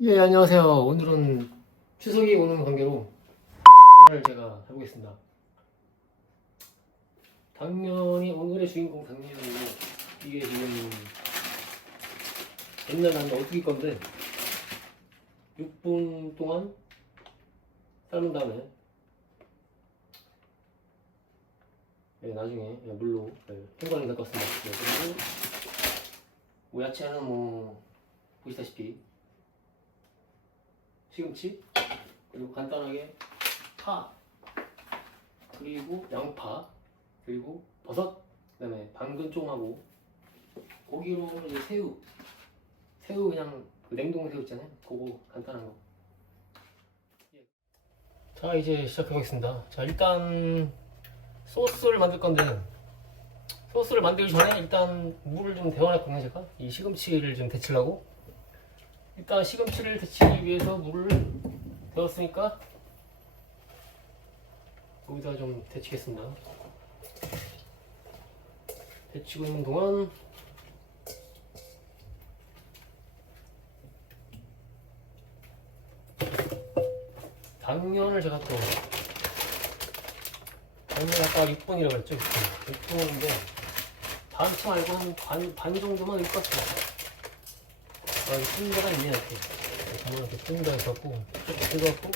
예, 안녕하세요. 오늘은 추석이 오는 관계로 을 제가 해보겠습니다. 당면이 오늘의 주인공 당면이고 이게 지금 옛날 난 어떻게 건데 6분 동안 삶은 다음에 네, 나중에 물로 네, 헹궈내야 될것 같습니다. 네, 그리고 뭐 야채는 뭐 보시다시피 시금치 그리고 간단하게 파 그리고 양파 그리고 버섯 그다음에 당근 좀 하고 고기로 이제 새우 새우 그냥 그 냉동 새우 있잖아요 그거 간단한 거. 예. 자 이제 시작해 보겠습니다. 자 일단 소스를 만들 건데 소스를 만들기 전에 일단 물을 좀 데워놨거든요 제가 이 시금치를 좀 데치려고 일단 시금치를 데치기 위해서 물을 데웠으니까 여기다 좀 데치겠습니다. 데치고 있는 동안 당면을 제가 또 당면 아까 6분이라고 했죠? 6분. 6분인데 반치 말고 한 반, 반 정도만 넣을 것 같아요. 아, 이 푼데가 있네, 이렇게. 저는 이렇게 푼데가 있었고, 조금 뜨겁고,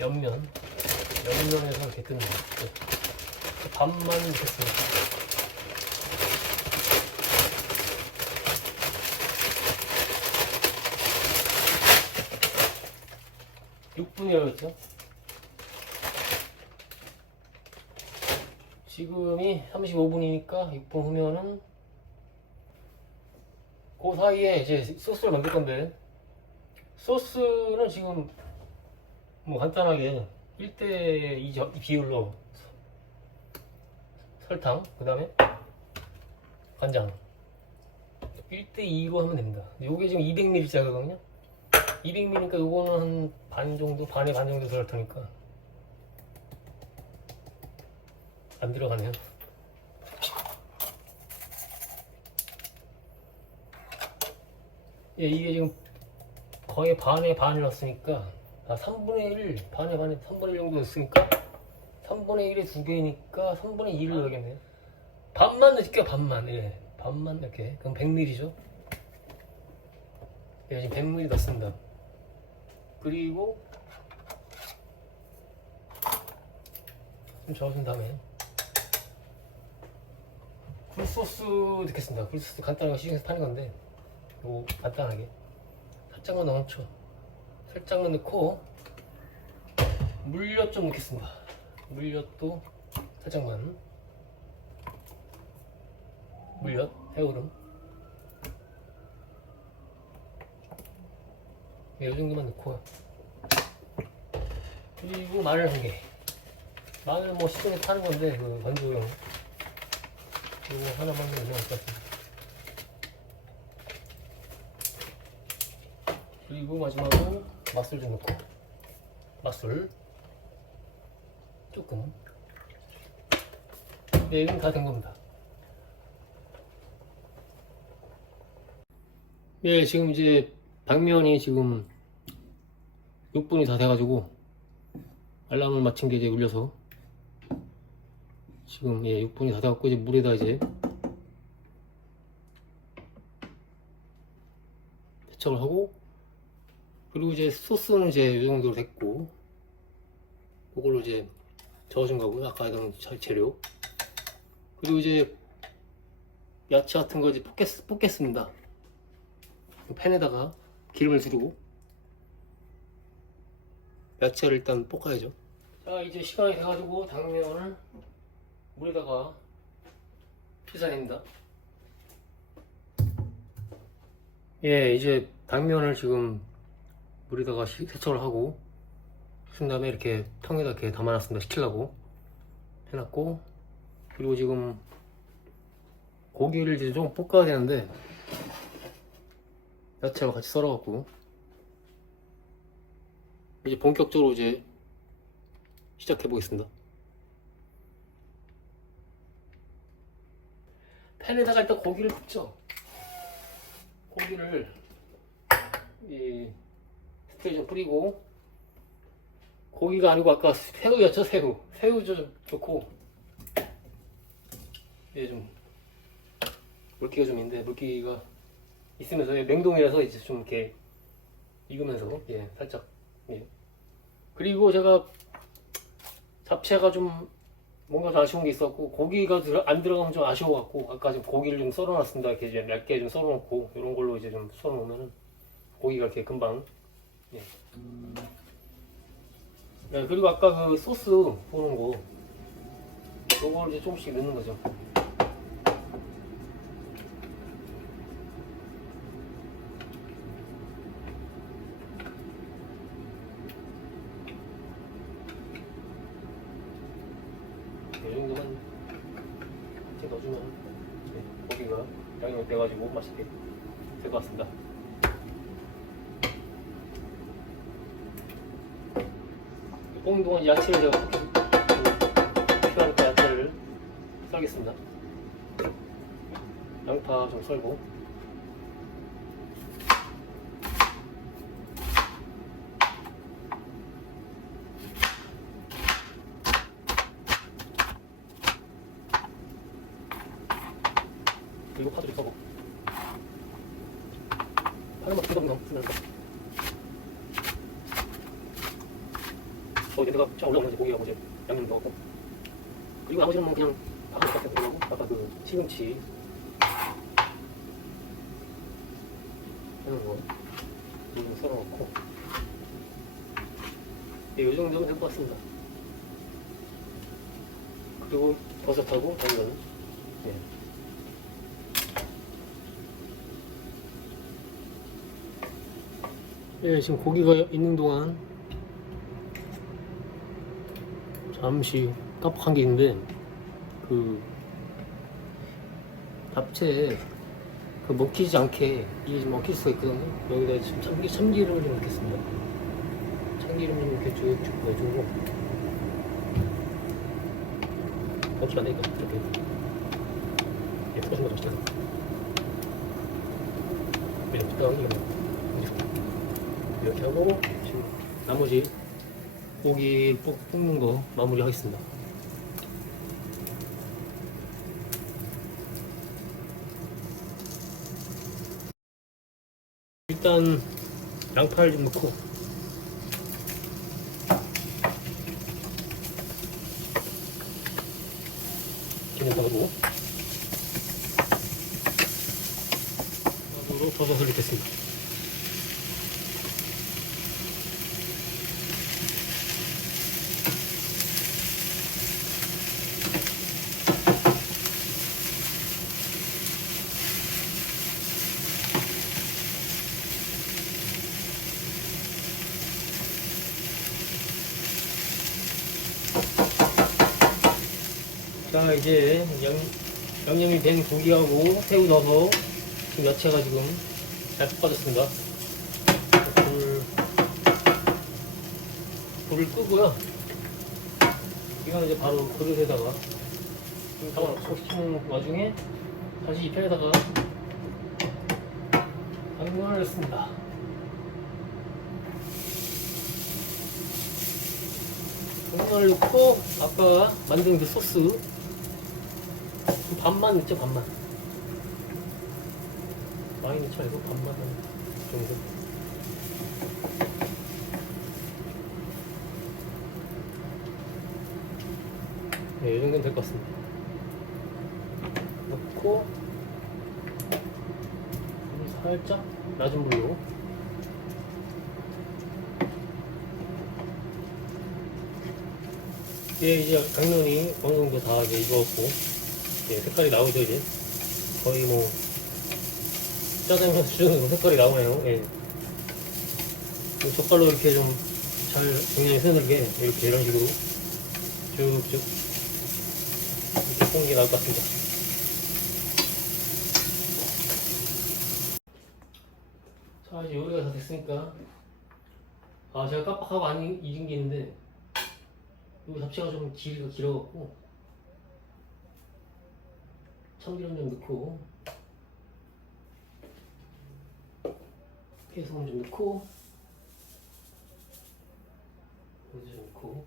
옆면, 옆면에서 이렇게 뜯는 거. 그 반만 넣겠습니다. 육분이라고 했죠? 지금이 35분이니까 6분 후면은 그 사이에 이제 소스를 만들 건데 소스는 지금 뭐 간단하게 1대 2 비율로 설탕 그 다음에 간장. 1대 2로 하면 됩니다. 요게 지금 200ml짜리거든요. 200ml니까 요거는 한 반 정도 반에 반 정도 들어갈 테니까. 안 들어가네요 예, 이게 지금 거의 반에 반을 넣었으니까 아, 3분의 1, 반에 반에 3분의 1 정도 넣었으니까 3분의 1에 두 개니까 3분의 2를 넣어야겠네요. 반만 넣을게요 반만. 예, 반만 이렇게. 그럼 100ml죠? 예, 지금 100ml 넣습니다. 그리고 좀 저어준 다음에 굴소스 넣겠습니다. 굴소스 간단하게 시중에서 파는 건데 요거 간단하게. 살짝만 넣어놓죠 살짝만 넣고 물엿 좀 넣겠습니다. 물엿도 살짝만. 물엿 해오름. 네, 이 정도만 넣고. 그리고 마늘 한 개. 마늘 뭐 시중에서 파는 건데 그 건조용. 이거 하나만 넣으면 될것 같습니다 그리고 마지막으로 맛술 좀 넣고. 맛술. 조금. 네 이건 다된 겁니다. 예 지금 이제 당면이 지금 6분이 다 돼가지고 알람을 맞춘 게 이제 울려서 지금 예 6분이 다 돼갖고 이제 물에다 이제 세척을 하고 그리고 이제 소스는 이제 이 정도로 됐고 그걸로 이제 저어준 거고요. 아까 하던 자- 재료. 그리고 이제 야채 같은 거 이제 볶겠, 볶겠습니다. 팬에다가 기름을 두르고. 야채를 일단 볶아야죠. 자 이제 시간이 돼가지고 당면을 물에다가 피사냅니다. 예 이제 당면을 지금 물에다가 시- 세척을 하고 그 다음에 이렇게 통에다 이렇게 담아놨습니다 식히려고 해놨고 그리고 지금 고기를 이제 좀 볶아야 되는데 야채와 같이 썰어갖고 이제 본격적으로 이제 시작해 보겠습니다. 팬에다가 일단 고기를 굽죠. 고기를 이 스테이 좀 뿌리고 고기가 아니고 아까 새우였죠 새우. 새우 좀 좋고. 이제 좀 물기가 좀 있는데 물기가 있으면서 냉동이라서 이제 좀 이렇게 익으면서 예 살짝 예. 그리고 제가 잡채가 좀 뭔가 좀 아쉬운 게 있었고 고기가 들어- 안 들어가면 좀 아쉬워갖고 아까 좀 고기를 좀 썰어놨습니다. 이렇게 이제 얇게 좀 썰어놓고 이런 걸로 이제 좀 썰어놓으면은 고기가 이렇게 금방 예. 네, 그리고 아까 그 소스 보는 거 요걸 이제 조금씩 넣는 거죠 이 정도만 이렇게 넣어주면 네, 고기가 양념이 돼가지고 맛있게 될 것 같습니다. 볶는 동안 야채를 제가 필요하니까 야채를 썰겠습니다. 양파 좀 썰고. 그리고 파도 좀 써고. 파는 두덩 넘으면 어 얘네가 좀 올라오면 이제 고기하고 이제 양념 넣었고. 그리고 나머지는 뭐 그냥 바로 같은 거 하고. 아까 그 시금치. 하는 거. 이거 썰어놓고. 네, 이 정도면 될 것 같습니다. 그리고 버섯하고 당근. 네. 예, 지금 고기가 있는 동안 잠시 깜빡한 게 있는데 그 잡채에 그 먹히지 않게 이게 좀 먹힐 수가 있거든요. 여기다 지금 참기, 참기름을 좀 넣겠습니다. 참기름 좀 이렇게 쭉쭉 넣어주고 안 되니까 이렇게 예, 진짜. 이렇게 적당히 이렇게 이렇게 하고 지금 나머지 고기 볶- 볶는 거 마무리 하겠습니다. 일단 양파를 좀 넣고 기름 넣고 마지막으로 버섯을 넣겠습니다. 자 이제 양, 양념이 된 고기하고 새우 넣어서 지금 야채가 지금 잘 볶아졌습니다. 불, 불을 끄고요. 이거는 이제 바로 그릇에다가 담아놓고 식히는 와중에 다시 이 편에다가 당근을 넣습니다. 당근을 넣고 아까 만든 그 소스 반만 넣죠 반만. 많이 넣지 말고 반만 정도. 네, 이 정도면 될것 같습니다. 넣고 물 살짝 낮은 불로. 예, 이제 강면이 어느 정도 다 이제 익었고, 예, 색깔이 나오죠, 이제. 거의 뭐, 짜장면 수준으로 색깔이 나오네요, 예. 이 젓갈로 이렇게 좀잘 굉장히 흐늘게, 이렇게 이런 식으로 쭉쭉 이렇게 게 나을 것 같습니다. 자, 이제 요리가 다 됐으니까. 아, 제가 깜빡하고 안 익- 익은 게 있는데, 여기 잡채가 좀 길이가 길어갖고 참기름 좀 넣고. 깨소금 좀 넣고. 여기 좀 넣고.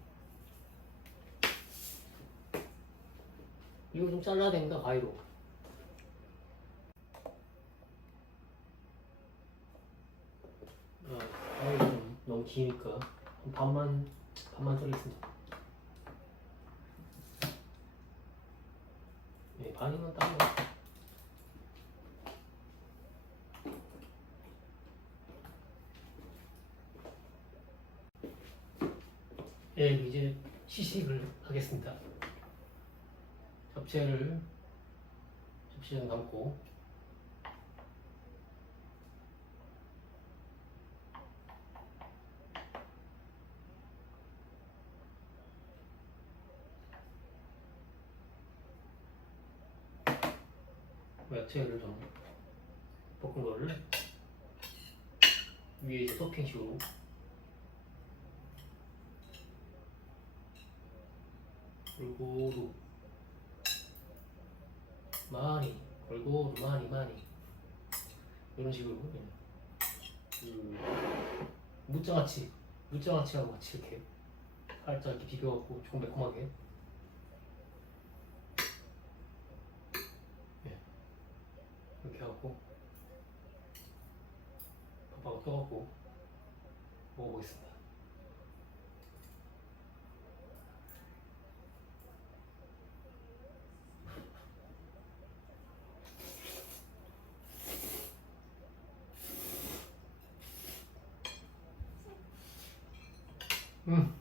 이거 좀 잘라야 됩니다 가위로. 아, 가위가 좀 너무 기니까. 한 반만 반만 자르겠습니다 네 반이면 딱 뭐. 네, 이제 시식을 하겠습니다. 잡채를 접시에 담고 야채를 좀 볶은 거를 위에 이제 토핑식으로. 골고루. 많이 골고루 많이 많이. 이런 식으로 예. 그 무장아찌 무장아찌하고 같이 이렇게 살짝 이렇게 비벼갖고 조금 매콤하게 예. 이렇게 하고 밥하고 떠갖고 먹어보겠습니다. 음.